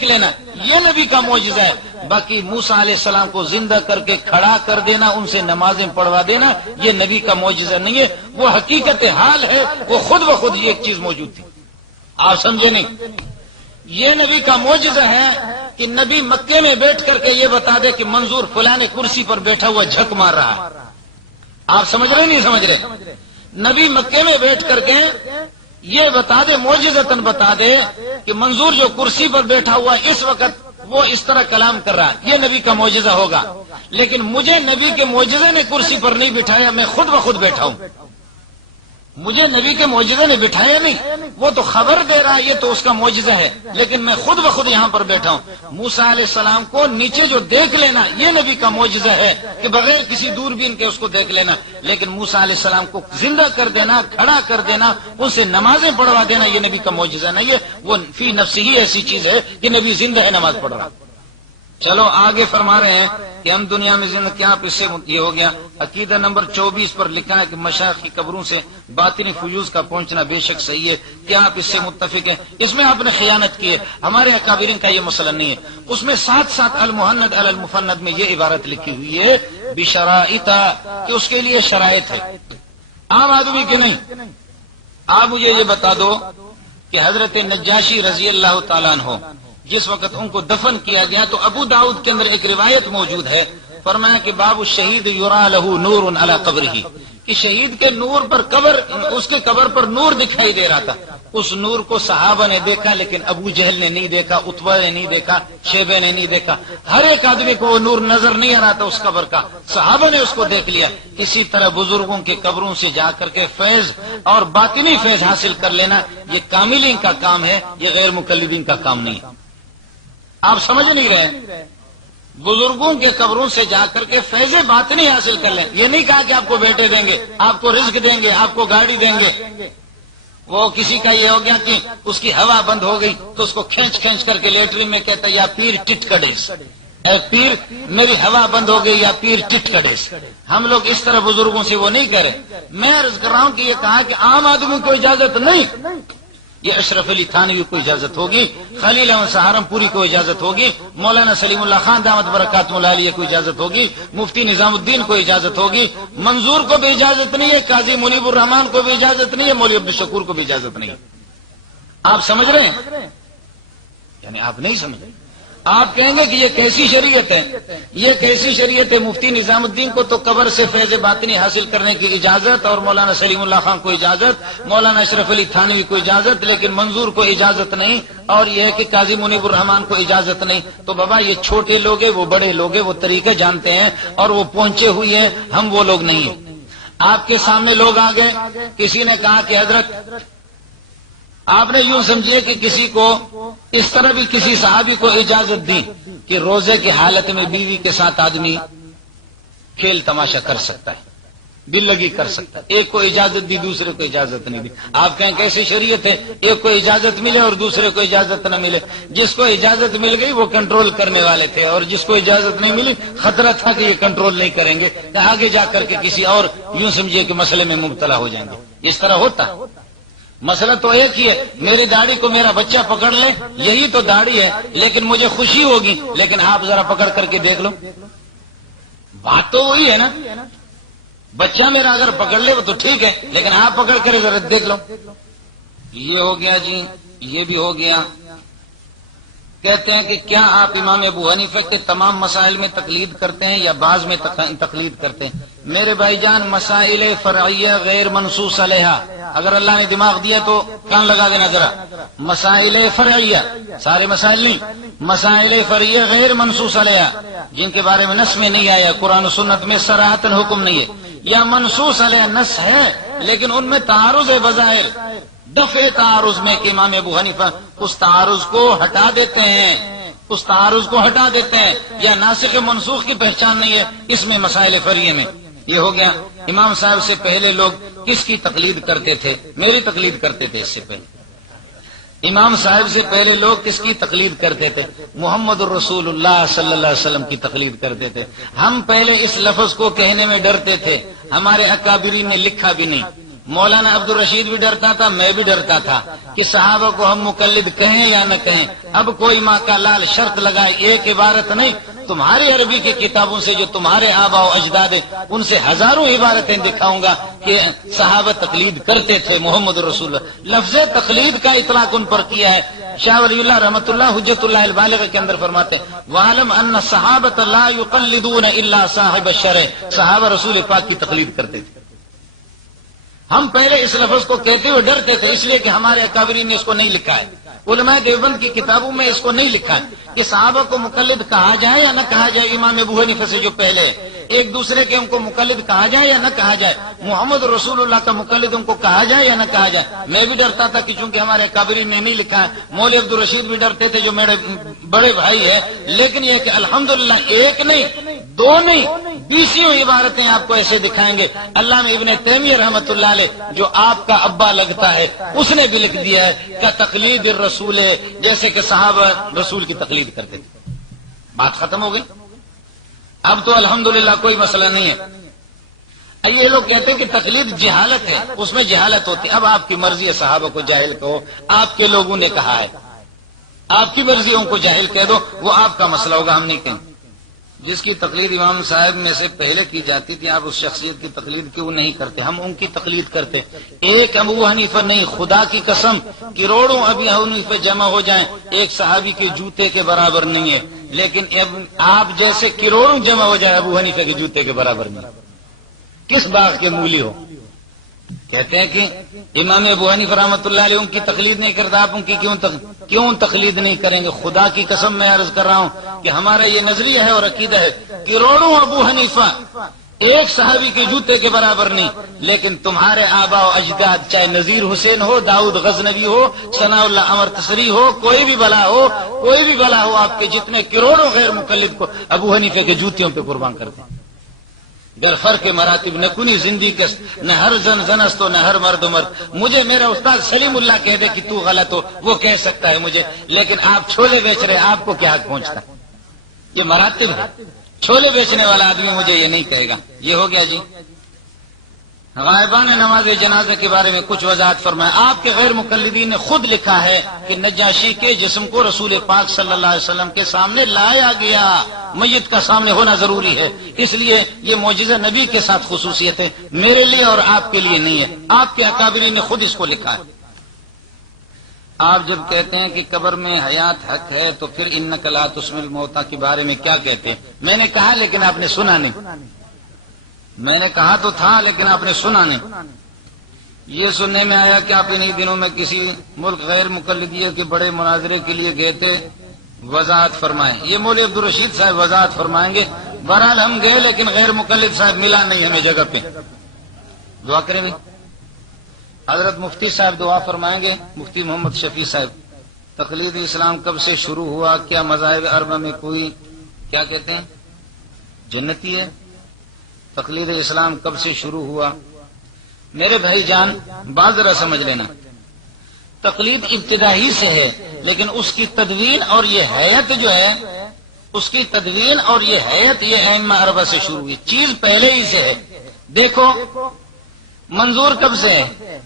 دیکھ لینا یہ نبی کا معجزہ ہے. باقی موسیٰ علیہ السلام کو زندہ کر کے کھڑا کر دینا، ان سے نمازیں پڑھوا دینا، یہ نبی کا معجزہ نہیں ہے، وہ حقیقت حال ہے، وہ خود بخود یہ ایک چیز موجود تھی. آپ سمجھے نہیں؟ یہ نبی کا معجزہ ہے کہ نبی مکے میں بیٹھ کر کے یہ بتا دے کہ منظور فلاں کرسی پر بیٹھا ہوا جھک مار رہا ہے. آپ سمجھ رہے نہیں سمجھ رہے؟ نبی مکے میں بیٹھ کر کے یہ بتا دے، معجزتاً بتا دے کہ منظور جو کرسی پر بیٹھا ہوا اس وقت وہ اس طرح کلام کر رہا ہے، یہ نبی کا معجزہ ہوگا. لیکن مجھے نبی کے معجزے نے کرسی پر نہیں بٹھایا، میں خود بخود بیٹھا ہوں. مجھے نبی کے معجزے نے بٹھایا نہیں، وہ تو خبر دے رہا ہے، یہ تو اس کا معجزہ ہے، لیکن میں خود بخود یہاں پر بیٹھا ہوں. موسیٰ علیہ السلام کو نیچے جو دیکھ لینا یہ نبی کا معجزہ ہے کہ بغیر کسی دوربین کے اس کو دیکھ لینا. لیکن موسیٰ علیہ السلام کو زندہ کر دینا، کھڑا کر دینا، ان سے نمازیں پڑھوا دینا یہ نبی کا معجزہ نہیں ہے، وہ فی نفسی ہی ایسی چیز ہے کہ نبی زندہ ہے، نماز پڑھ رہا. چلو آگے فرما رہے ہیں کہ ہم دنیا میں زندہ کیا آپ اس سے یہ ہو گیا. عقیدہ نمبر 24 پر لکھا ہے کہ مشائخ کی قبروں سے باطنی فیوز کا پہنچنا بے شک صحیح ہے. کیا آپ اس سے متفق ہیں؟ اس میں آپ نے خیانت کی ہے، ہمارے اکابرین کا یہ مسئلہ نہیں ہے. اس میں ساتھ ساتھ المحند علی المفند میں یہ عبارت لکھی ہوئی ہے بشرائط، کہ اس کے لیے شرائط ہے، عام آدمی کے نہیں. آپ مجھے یہ بتا دو کہ حضرت نجاشی رضی اللہ تعالیٰ عنہ جس وقت ان کو دفن کیا گیا تو ابو داؤد کے اندر ایک روایت موجود ہے، فرمایا کہ باب الشہید یرا لہ نور علی قبرہ، کہ شہید کے نور پر اس کے قبر پر نور دکھائی دے رہا تھا. اس نور کو صحابہ نے دیکھا لیکن ابو جہل نے نہیں دیکھا، عتبہ نے نہیں دیکھا، شیبہ نے نہیں دیکھا. ہر ایک آدمی کو وہ نور نظر نہیں آ رہا تھا اس قبر کا، صحابہ نے اس کو دیکھ لیا. اسی طرح بزرگوں کے قبروں سے جا کر کے فیض اور باطنی فیض حاصل کر لینا یہ کاملین کا کام ہے، یہ غیر مقلدین کا کام نہیں ہے. آپ سمجھ نہیں رہے؟ بزرگوں کے قبروں سے جا کر کے فیض باطنی حاصل کر لیں. یہ نہیں کہا کہ آپ کو بیٹے دیں گے، آپ کو رزق دیں گے، آپ کو گاڑی دیں گے. وہ کسی کا یہ ہو گیا کہ اس کی ہوا بند ہو گئی تو اس کو کھینچ کر کے لیٹرین میں کہتا ہے یا پیر ٹٹ کڑیس، اے پیر میری ہوا بند ہو گئی، یا پیر ٹٹ کڑیس. ہم لوگ اس طرح بزرگوں سے وہ نہیں کرے. میں عرض کر رہا ہوں کہ یہ کہا کہ عام آدمی کو اجازت نہیں، یہ اشرف علی تھانوی کو اجازت ہوگی، خلیل احمد سہارنپوری کو اجازت ہوگی، مولانا سلیم اللہ خان دامت برکاتہ العالیہ کو اجازت ہوگی، مفتی نظام الدین کو اجازت ہوگی، منظور کو بھی اجازت نہیں ہے، قاضی منیب الرحمان کو بھی اجازت نہیں ہے، مولوی عبدالشکور کو بھی اجازت نہیں ہے. آپ سمجھ رہے ہیں؟ یعنی آپ نہیں سمجھ رہے. آپ کہیں گے کہ یہ کیسی شریعت ہے، یہ کیسی شریعت ہے. مفتی نظام الدین کو تو قبر سے فیض باطنی حاصل کرنے کی اجازت، اور مولانا سلیم اللہ خان کو اجازت، مولانا اشرف علی تھانوی کو اجازت، لیکن منظور کو اجازت نہیں. اور یہ ہے کہ قاضی منیب الرحمان کو اجازت نہیں. تو بابا یہ چھوٹے لوگ ہیں، وہ بڑے لوگ ہیں، وہ طریقے جانتے ہیں اور وہ پہنچے ہوئے ہیں، ہم وہ لوگ نہیں ہیں. آپ کے سامنے لوگ آ گئے، کسی نے کہا کہ حضرت آپ نے یوں سمجھے کہ کسی کو اس طرح بھی کسی صحابی کو اجازت دی کہ روزے کی حالت میں بیوی کے ساتھ آدمی کھیل تماشا کر سکتا ہے، بلگی کر سکتا ہے. ایک کو اجازت دی، دوسرے کو اجازت نہیں دی. آپ کہیں کیسی شریعت ہے، ایک کو اجازت ملے اور دوسرے کو اجازت نہ ملے. جس کو اجازت مل گئی وہ کنٹرول کرنے والے تھے، اور جس کو اجازت نہیں ملی خطرہ تھا کہ یہ کنٹرول نہیں کریں گے، کہ آگے جا کر کے کسی اور یوں سمجھے کہ مسئلے میں مبتلا ہو جائیں گے. اس طرح ہوتا ہے. مسئلہ تو ایک ہی ہے، میری داڑھی کو میرا بچہ پکڑ لے، یہی تو داڑھی ہے، لیکن مجھے خوشی ہوگی. لیکن آپ ذرا پکڑ کر کے دیکھ لو، بات تو وہی ہے نا. بچہ میرا اگر پکڑ لے وہ تو ٹھیک ہے، لیکن آپ پکڑ کر ذرا دیکھ لو. یہ ہو گیا جی، یہ بھی ہو گیا. کہتے ہیں کہ کیا آپ امام ابو حنیفہ کے تمام مسائل میں تقلید کرتے ہیں یا بعض میں تقلید کرتے ہیں؟ میرے بھائی جان، مسائل فرعیہ غیر منصوص علیہا، اگر اللہ نے دماغ دیا تو کان لگا دینا ذرا. مسائل فرعیہ، سارے مسائل نہیں، مسائل فرعیہ غیر منصوص علیہا، جن کے بارے میں نص میں نہیں آیا، قرآن و سنت میں صراحتاً حکم نہیں ہے، یا منصوص علیہ نص ہے لیکن ان میں تعارض ہے بظاہر. دفع تعارض میں کہ امام ابو حنیفہ اس تعارض کو ہٹا دیتے ہیں، اس تعارض کو ہٹا دیتے ہیں، یا ناسخ منسوخ کی پہچان نہیں ہے اس میں مسائل فریع میں. یہ ہو گیا. امام صاحب سے پہلے لوگ کس کی تقلید کرتے تھے؟ میری تقلید کرتے تھے. اس سے پہلے امام صاحب سے پہلے لوگ کس کی تقلید کرتے تھے؟ محمد الرسول اللہ صلی اللہ علیہ وسلم کی تقلید کرتے تھے. ہم پہلے اس لفظ کو کہنے میں ڈرتے تھے، ہمارے اکابرین نے لکھا بھی نہیں. مولانا عبد الرشید بھی ڈرتا تھا، میں بھی ڈرتا تھا کہ صحابہ کو ہم مقلد کہیں یا نہ کہیں۔ اب کوئی ماں کا لال شرط لگائے، ایک عبارت نہیں، تمہاری عربی کی کتابوں سے جو تمہارے آبا و اجداد ہیں ان سے ہزاروں عبارتیں دکھاؤں گا کہ صحابہ تقلید کرتے تھے محمد رسول اللہ۔ لفظ تقلید کا اطلاق ان پر کیا ہے۔ شاہ ولی اللہ رحمۃ اللہ حجت اللہ البالغہ کے اندر فرماتے ہیں وَعَلَمْ أَنَّ الصَّحَابَةَ لَا يُقَلِّدُونَ إِلَّا صَاحِبَ الشَّرْعِ، صحابہ رسول پاک کی تقلید کرتے تھے۔ ہم پہلے اس لفظ کو کہتے ہوئے ڈرتے تھے، اس لیے کہ ہمارے اکابرین نے اس کو نہیں لکھا ہے، علماء دیوبند کی کتابوں میں اس کو نہیں لکھا ہے کہ صحابہ کو مقلد کہا جائے یا نہ کہا جائے۔ امام ابو حنیفہ سے جو پہلے ایک دوسرے کے ان کو مقلد کہا جائے یا نہ کہا جائے، محمد رسول اللہ کا مقلد ان کو کہا جائے یا نہ کہا جائے۔ میں بھی ڈرتا تھا کہ چونکہ ہمارے اکابرین نے نہیں لکھا ہے، مولوی عبد الرشید بھی ڈرتے تھے جو میرے بڑے بھائی ہیں، لیکن یہ کہ الحمدللہ ایک نہیں، دو نہیں، 20 عبارتیں آپ کو ایسے دکھائیں گے۔ علامہ ابن تیمیہ رحمۃ اللہ علیہ جو آپ کا ابا لگتا ہے اس نے بھی لکھ دیا ہے کہ تقلید الرسول ہے، جیسے کہ صحابہ رسول کی تقلید کرتے تھے۔ بات ختم ہو گئی، اب تو الحمدللہ کوئی مسئلہ نہیں ہے۔ یہ لوگ کہتے ہیں کہ تقلید جہالت ہے، اس میں جہالت ہوتی ہے۔ اب آپ کی مرضی ہے صحابہ کو جاہل کہو، آپ کے لوگوں نے کہا ہے، آپ کی مرضی ان کو جاہل کہہ دو، وہ آپ کا مسئلہ ہوگا، ہم نہیں کہیں۔ جس کی تقلید امام صاحب میں سے پہلے کی جاتی تھی، آپ اس شخصیت کی تقلید کیوں نہیں کرتے؟ ہم ان کی تقلید کرتے۔ ایک ابو حنیفہ نہیں، خدا کی قسم کروڑوں ابو حنیفہ جمع ہو جائیں ایک صحابی کے جوتے کے برابر نہیں ہے، لیکن آپ جیسے کروڑوں جمع ہو جائے ابو حنیفہ کے جوتے کے برابر نہیں۔ کس باغ کے مولی ہو؟ کہتے ہیں کہ امام ابو حنیفہ رحمۃ اللہ علیہ ان کی تقلید نہیں کرتا، آپ ان کی کیوں تقلید نہیں کریں گے؟ خدا کی قسم میں عرض کر رہا ہوں کہ ہمارا یہ نظریہ ہے اور عقیدہ ہے، کروڑوں ابو حنیفہ ایک صحابی کے جوتے کے برابر نہیں، لیکن تمہارے آبا و اجداد چاہے نذیر حسین ہو، داؤد غزنوی ہو، ثناء اللہ عمر تسری ہو، کوئی بھی بلا ہو آپ کے جتنے کروڑوں غیر مقلد کو ابو حنیفہ کے جوتیوں پہ قربان کرتے ہیں۔ گر فرق مراتب نہ کنی زندگی کس، نہ ہر زن زنست نہ ہر مرد مرد۔ مجھے میرا استاد سلیم اللہ کہہ دے کہ تو غلط ہو، وہ کہہ سکتا ہے مجھے، لیکن آپ چھولے بیچ رہے، آپ کو کیا حق پہنچتا؟ یہ مراتب ہے، چھولے بیچنے والا آدمی مجھے یہ نہیں کہے گا۔ یہ ہو گیا جی۔ غائبان نماز جنازہ کے بارے میں کچھ وضاحت فرمائیں۔ آپ کے غیر مقلدین نے خود لکھا ہے کہ نجاشی کے جسم کو رسول پاک صلی اللہ علیہ وسلم کے سامنے لایا گیا، میت کا سامنے ہونا ضروری ہے، اس لیے یہ معجزہ نبی کے ساتھ خصوصیت ہے، میرے لیے اور آپ کے لیے نہیں ہے۔ آپ کے اکابرین نے خود اس کو لکھا ہے۔ آپ جب کہتے ہیں کہ قبر میں حیات حق ہے تو پھر انک لا تسمع الموتى کے بارے میں کیا کہتے ہیں؟ میں نے کہا لیکن آپ نے سنا نہیں، میں نے کہا تو تھا لیکن آپ نے سنا نہیں۔ یہ سننے میں آیا کہ آپ انہی دنوں میں کسی ملک غیر مقلدیہ کے بڑے مناظرے کے لیے گئے تھے، وضاحت فرمائیں۔ یہ مولوی عبد الرشید صاحب وضاحت فرمائیں گے۔ بہرحال ہم گئے لیکن غیر مقلد صاحب ملا نہیں ہمیں جگہ پہ۔ دعا کریں بھی حضرت مفتی صاحب دعا فرمائیں گے۔ مفتی محمد شفیع صاحب، تقلید اسلام کب سے شروع ہوا؟ کیا مذاہب اربعہ میں کوئی کیا کہتے ہیں جنتی ہے؟ تقلید اسلام کب سے شروع ہوا؟ میرے بھائی جان بات ذرا سمجھ لینا، تقلید ابتدا ہی سے ہے، لیکن اس کی تدوین اور یہ حیت جو ہے، اس کی تدوین اور یہ حیت یہ ائمہ اربعہ سے شروع ہوئی، چیز پہلے ہی سے ہے۔ دیکھو منظور کب سے ہے؟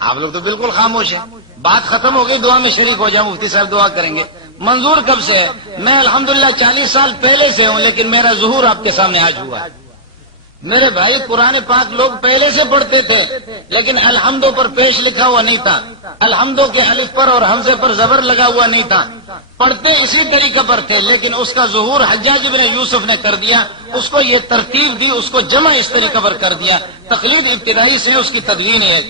آپ لوگ تو بالکل خاموش ہیں، بات ختم ہو گئی، دعا میں شریک ہو جاؤ، مفتی صاحب دعا کریں گے۔ منظور کب سے ہے؟ میں الحمدللہ 40 سال پہلے سے ہوں، لیکن میرا ظہور آپ کے سامنے آج ہوا ہے۔ میرے بھائی قرآن پاک لوگ پہلے سے پڑھتے تھے، لیکن الحمدوں پر پیش لکھا ہوا نہیں تھا، الحمدوں کے الف پر اور حمزے پر زبر لگا ہوا نہیں تھا، پڑھتے اسی طریقے پر تھے، لیکن اس کا ظہور حجاج بن یوسف نے کر دیا، اس کو یہ ترتیب دی، اس کو جمع اس طریقے پر کر دیا۔ تقلید ابتدائی سے اس کی تدوین ہے۔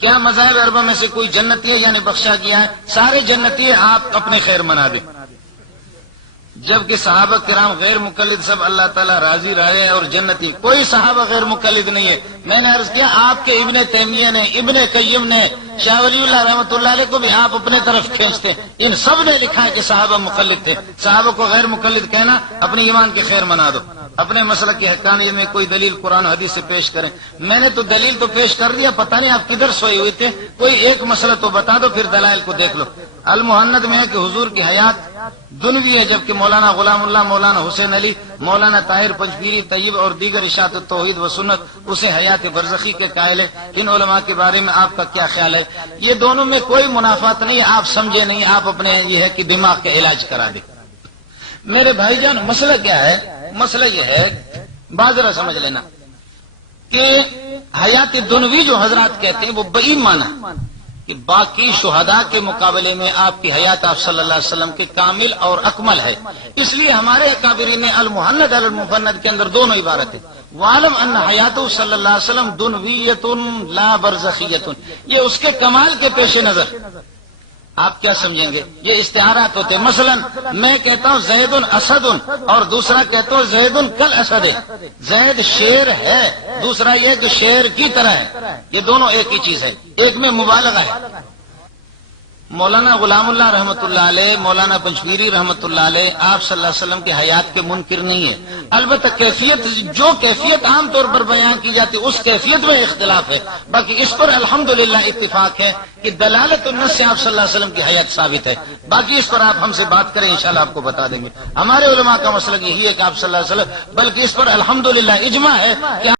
کیا مذاہب اربعہ میں سے کوئی جنتی ہے یعنی بخشا گیا ہے؟ سارے جنتی ہیں، آپ اپنے خیر منا دیں۔ جبکہ صحابہ کرام غیر مقلد سب اللہ تعالیٰ راضی رہے اور جنتی، کوئی صحابہ غیر مقلد نہیں ہے۔ میں نے عرض کیا آپ کے ابن تیمیہ نے، ابن قیم نے، شاہ ولی اللہ رحمۃ اللہ علیہ کو بھی آپ اپنے طرف کھینچتے، ان سب نے لکھا ہے کہ صحابہ مقلد تھے۔ صحابہ کو غیر مقلد کہنا اپنے ایمان کی خیر منا دو۔ اپنے مسئلہ کی حقانیت میں کوئی دلیل قرآن و حدیث سے پیش کریں. میں نے تو دلیل تو پیش کر دیا، پتہ نہیں آپ کدھر سوئے ہوئے تھے. کوئی ایک مسئلہ تو بتا دو، پھر دلائل کو دیکھ لو. المحند میں ہے کہ حضور کی حیات دنوی ہے، جبکہ مولانا غلام اللہ، مولانا حسین علی، مولانا طاہر پنجپیری طیب اور دیگر اشاعت توحید و سنت اسے حیات برزخی کے قائل ہے. ان علماء کے بارے میں آپ کا کیا خیال ہے؟ یہ دونوں میں کوئی منافات نہیں، آپ سمجھے نہیں، آپ اپنے یہ ہے کہ دماغ کے علاج کرا دیں. میرے بھائی جان، مسئلہ کیا ہے؟ مسئلہ یہ ہے، بات ذرا سمجھ لینا کہ حیات دنوی جو حضرات کہتے ہیں وہ بعید معنی کہ باقی شہداء کے مقابلے میں آپ کی حیات آپ صلی اللہ علیہ وسلم کے کامل اور اکمل ہے. اس لیے ہمارے اکابرین المحند علی المفند کے اندر دونوں عبارت ہے. وعلم ان حیات صلی اللہ علیہ وسلم دنویت لا برزخیت، یہ اس کے کمال کے پیش نظر. آپ کیا سمجھیں گے؟ یہ استعارات ہوتے ہیں. مثلا میں کہتا ہوں زید اسد اور دوسرا کہتا ہوں زید کل اسد ہے. زید شیر ہے، دوسرا یہ کہ شیر کی طرح ہے. یہ دونوں ایک ہی چیز ہے، ایک میں مبالغہ ہے. مولانا غلام اللہ رحمۃ اللہ علیہ، مولانا پنجپیری رحمۃ اللہ علیہ آپ صلی اللہ علیہ وسلم کے حیات کے منکر نہیں ہے. البتہ کیفیت، جو کیفیت عام طور پر بیان کی جاتی ہے اس کیفیت میں اختلاف ہے. باقی اس پر الحمدللہ اتفاق ہے کہ دلالت النص سے آپ صلی اللہ علیہ وسلم کی حیات ثابت ہے. باقی اس پر آپ ہم سے بات کریں، انشاءاللہ آپ کو بتا دیں گے. ہمارے علماء کا مسئلہ یہی ہے کہ آپ صلی اللہ علیہ وسلم، بلکہ اس پر الحمدللہ اجماع ہے کہ